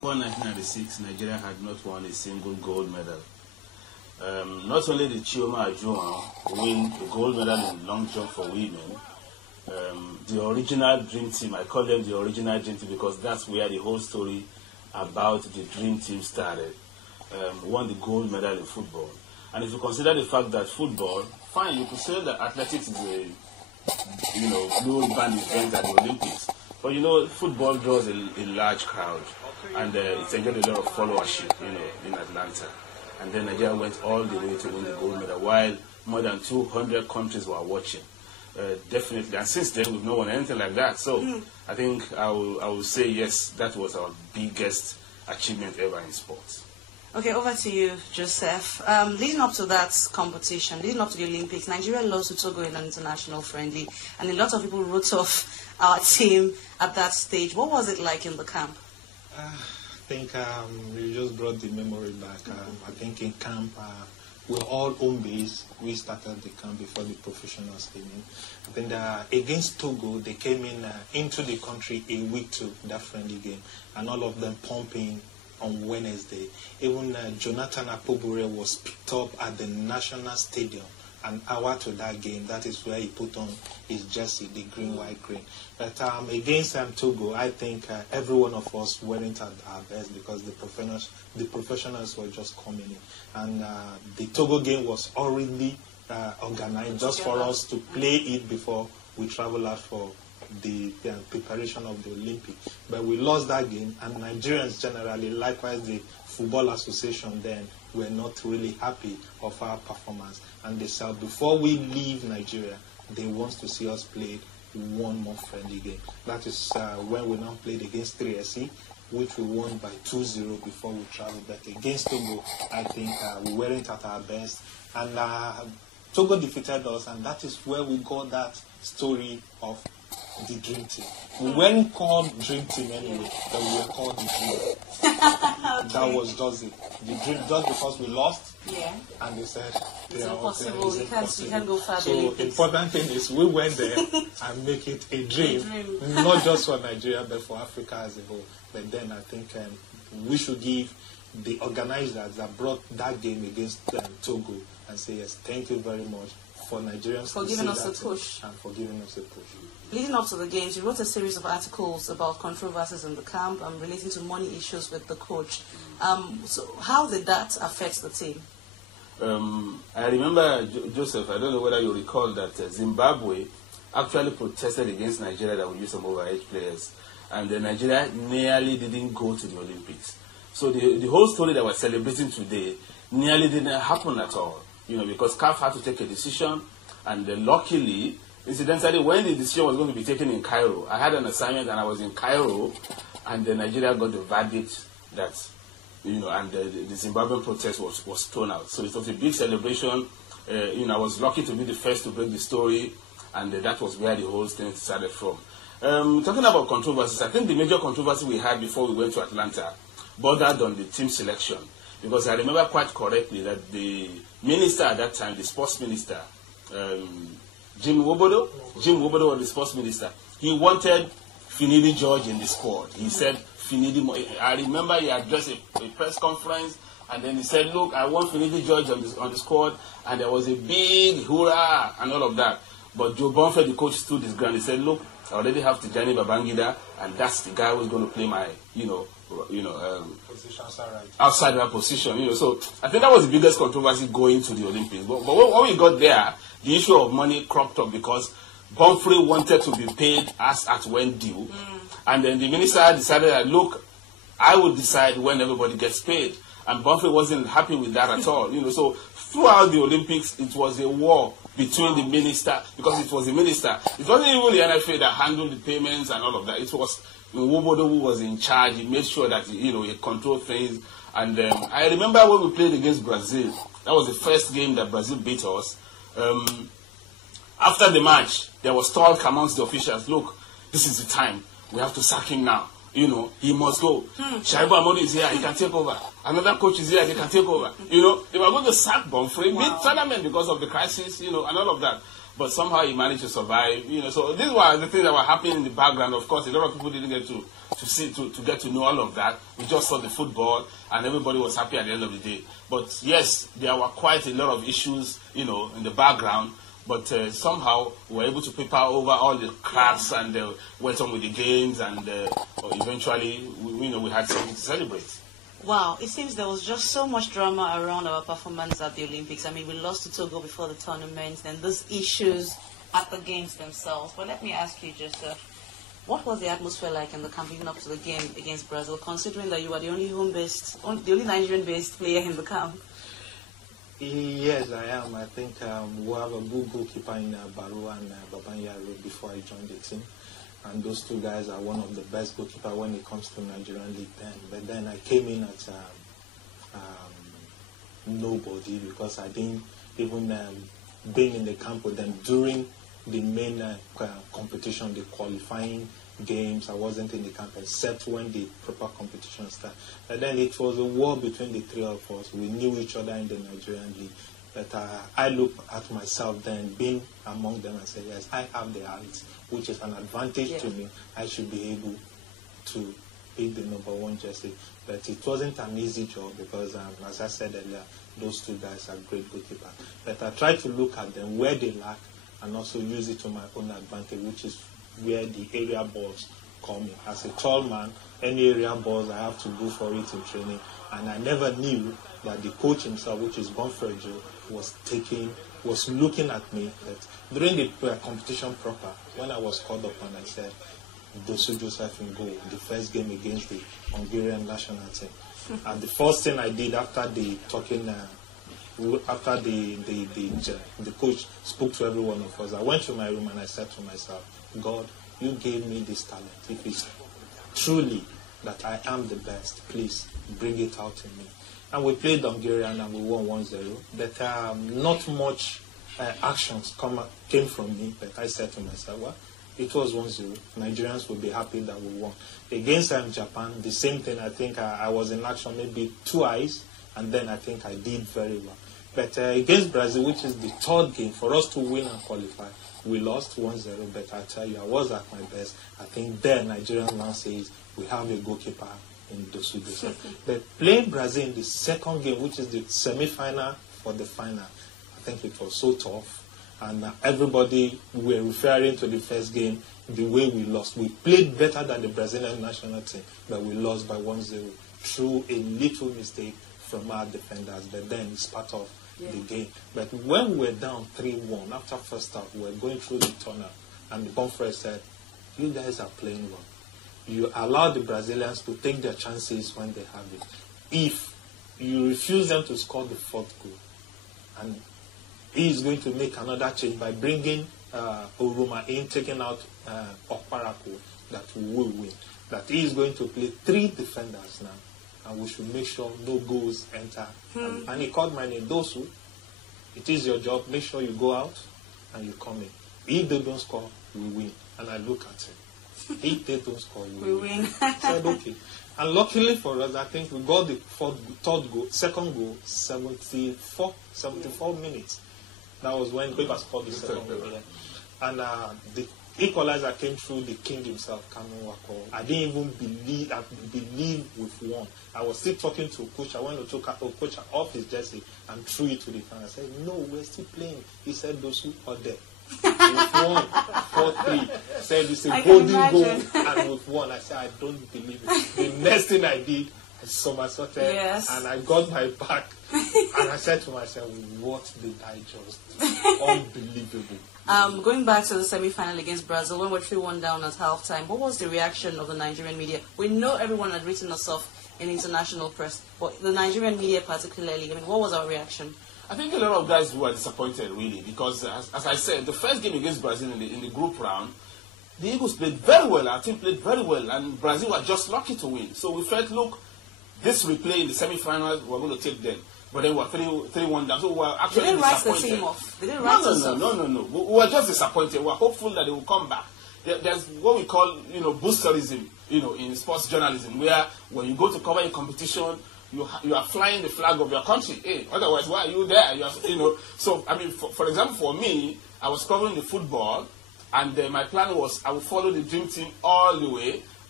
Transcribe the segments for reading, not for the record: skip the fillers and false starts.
Before 1996, Nigeria had not won a single gold medal. Not only did Chioma Ajua win the gold medal in long jump for women, the original dream team, I call them the original dream team because that's where the whole story about the dream team started, won the gold medal in football. And if you consider the fact that football, fine, you could say that athletics is a, blue ribbon event at the Olympics. But football draws a large crowd, and it's enjoyed a lot of followership, in Atlanta. And then Nigeria went all the way to win the gold medal, while more than 200 countries were watching. Definitely, and since then we've not won anything like that. So I think I will say yes, that was our biggest achievement ever in sports. Okay, over to you, Joseph. Leading up to that competition, leading up to the Olympics, Nigeria lost to Togo in an international friendly, and a lot of people wrote off our team at that stage. What was it like in the camp? I think you just brought the memory back. I think in camp, we're all home base. We started the camp before the professionals came in. I think against Togo, they came in into the country a week to that friendly game, and all of them pumping on Wednesday. Even Jonathan Apobure was picked up at the National Stadium an hour to that game. That is where he put on his jersey, the green, white, green. But against Togo, I think every one of us weren't at our best because the professionals were just coming in. And the Togo game was already organized just for us to play it before we travel out for the preparation of the Olympics. But we lost that game, and Nigerians generally, likewise the Football Association then, were not really happy of our performance. And they said before we leave Nigeria, they want to see us play one more friendly game. That is when we now played against 3SE, which we won by 2-0 before we traveled. But against Togo, I think we weren't at our best. And Togo defeated us, and that is where we got that story of the Dream Team. We weren't called Dream Team anyway, but we were called the Dream. Okay. That was just it. The Dream, just because we lost, and they said it's impossible. You can't go further. So the important thing is we went there and make it a dream, not just for Nigeria, but for Africa as a whole. But then I think we should give the organizers that brought that game against Togo and say, yes, thank you very much for Nigerians for giving us a push. And for giving us a push. Leading up to the games, you wrote a series of articles about controversies in the camp relating to money issues with the coach. So how did that affect the team? I remember, Joseph, I don't know whether you recall that Zimbabwe actually protested against Nigeria that we use some overage players. And Nigeria nearly didn't go to the Olympics. So the whole story that we're celebrating today nearly didn't happen at all. Because CAF had to take a decision, and luckily, incidentally, when the decision was going to be taken in Cairo, I had an assignment and I was in Cairo, and Nigeria got the verdict that, and the Zimbabwean protest was thrown out. So it was a big celebration. I was lucky to be the first to break the story, and that was where the whole thing started from. Talking about controversies, I think the major controversy we had before we went to Atlanta bordered on the team selection. Because I remember quite correctly that the minister at that time, the sports minister, Jim Wobodo was the sports minister. He wanted Finidi George in the squad. He said, I remember he addressed a press conference, and then he said, look, I want Finidi George on the squad, and there was a big hoorah and all of that. But Joe Bonfe, the coach, stood his ground. He said, look, I already have Tijani Babangida, and that's the guy who's going to play my, outside that position. So I think that was the biggest controversy going to the Olympics. But when we got there, the issue of money cropped up because Bonfe wanted to be paid as at when due. And then the minister decided that, look, I will decide when everybody gets paid. And Bonfe wasn't happy with that at all. So throughout the Olympics, it was a war between the minister, because it was the minister. It wasn't even the NFA that handled the payments and all of that. It was Wobodo who was in charge. He made sure that he controlled things. And I remember when we played against Brazil. That was the first game that Brazil beat us. After the match, there was talk amongst the officials. Look, this is the time. We have to sack him now. He must go. Shaibu Amodi is here, he can take over. Another coach is here, they can take over. They were going to sack Bonfe mid-tournament because of the crisis, and all of that. But somehow he managed to survive, So these were the things that were happening in the background. Of course, a lot of people didn't get to to get to know all of that. We just saw the football, and everybody was happy at the end of the day. But yes, there were quite a lot of issues, in the background. But somehow we were able to paper over all the cracks and went on with the games, and eventually, we had something to celebrate. Wow, it seems there was just so much drama around our performance at the Olympics. I mean, we lost to Togo before the tournament, and those issues at the games themselves. But let me ask you, Joseph, what was the atmosphere like in the camp leading up to the game against Brazil, considering that you were the only the only Nigerian-based player in the camp? Yes, I am. I think we have a good goalkeeper in Baru and Babanyaro before I joined the team. And those two guys are one of the best goalkeepers when it comes to Nigerian League then. But then I came in at nobody because I didn't even been in the camp with them during the main competition, the qualifying games. I wasn't in the camp except when the proper competition started. But then it was a war between the three of us. We knew each other in the Nigerian League. But I look at myself then, being among them, and say, yes, I have the height, which is an advantage to me. I should be able to pick the number one jersey. But it wasn't an easy job because, as I said earlier, those two guys are great goalkeepers. But I try to look at them where they lack and also use it to my own advantage, which is where the area balls come in. As a tall man, any area balls, I have to go for it in training. And I never knew that the coach himself, which is Bonfrejo, was looking at me. That during the competition proper, when I was called up and I said, Dosu Joseph in goal, the first game against the Hungarian national team. And the first thing I did after the coach spoke to every one of us, I went to my room and I said to myself, God, you gave me this talent. If it's truly that I am the best, please bring it out in me. And we played Hungarian and we won 1-0. But not much actions came from me. But I said to myself, well, it was 1-0. Nigerians will be happy that we won. Against Japan, the same thing. I think I was in action maybe twice, and then I think I did very well. But against Brazil, which is the third game, for us to win and qualify, we lost 1-0. But I tell you, I was at my best. I think there, Nigerian now says, we have a goalkeeper in Dosu Joseph. But playing Brazil in the second game, which is the semi-final for the final, I think it was so tough. And everybody were referring to the first game, the way we lost. We played better than the Brazilian national team, but we lost by 1-0 through a little mistake from our defenders. But then it's part of the game. But when we were down 3-1, after first half, we were going through the tunnel, and the conference said, you guys are playing well. You allow the Brazilians to take their chances when they have it. If you refuse them to score the fourth goal, and he is going to make another change by bringing Oruma in, taking out Okparako, that we will win. That he is going to play 3 defenders now, and we should make sure no goals enter. And he called my name, Dosu. It is your job. Make sure you go out and you come in. If they don't score, we win. And I look at him. If they don't score, we win. I said, okay. And luckily for us, I think we got the second goal, 74 minutes. That was when Beba scored the second goal. And the equalizer came through the king himself, Cameron Wako. I didn't even believe we've won. I was still talking to Coach. I went to Coach off his jersey and threw it to the fan. I said, no, we're still playing. He said, Dosu are there. We've won 4-3. Said it's a golden goal and we've won. I said, I don't believe it. The next thing I did, I somersaulted and I got my back and I said to myself, what did I just do? Unbelievable. Going back to the semi-final against Brazil, when we're 3-1 down at halftime, what was the reaction of the Nigerian media? We know everyone had written us off in international press, but the Nigerian media particularly, I mean, what was our reaction? I think a lot of guys were disappointed, really, because, as I said, the first game against Brazil in the group round, the Eagles played very well, our team played very well, and Brazil were just lucky to win. So we felt, look, this replay in the semi-finals, we're going to take them. But then we were 3-1 down, so we were actually disappointed. They didn't write the team off. They didn't write us off. No. We were just disappointed. We were hopeful that they will come back. There's what we call, boosterism, in sports journalism, where when you go to cover a competition, you are flying the flag of your country. Hey, otherwise, why are you there? So, I mean, for example, for me, I was covering the football, and my plan was I would follow the dream team all the way,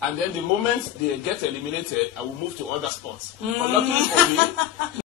And then the moment they get eliminated, I will move to other sports. But luckily for me,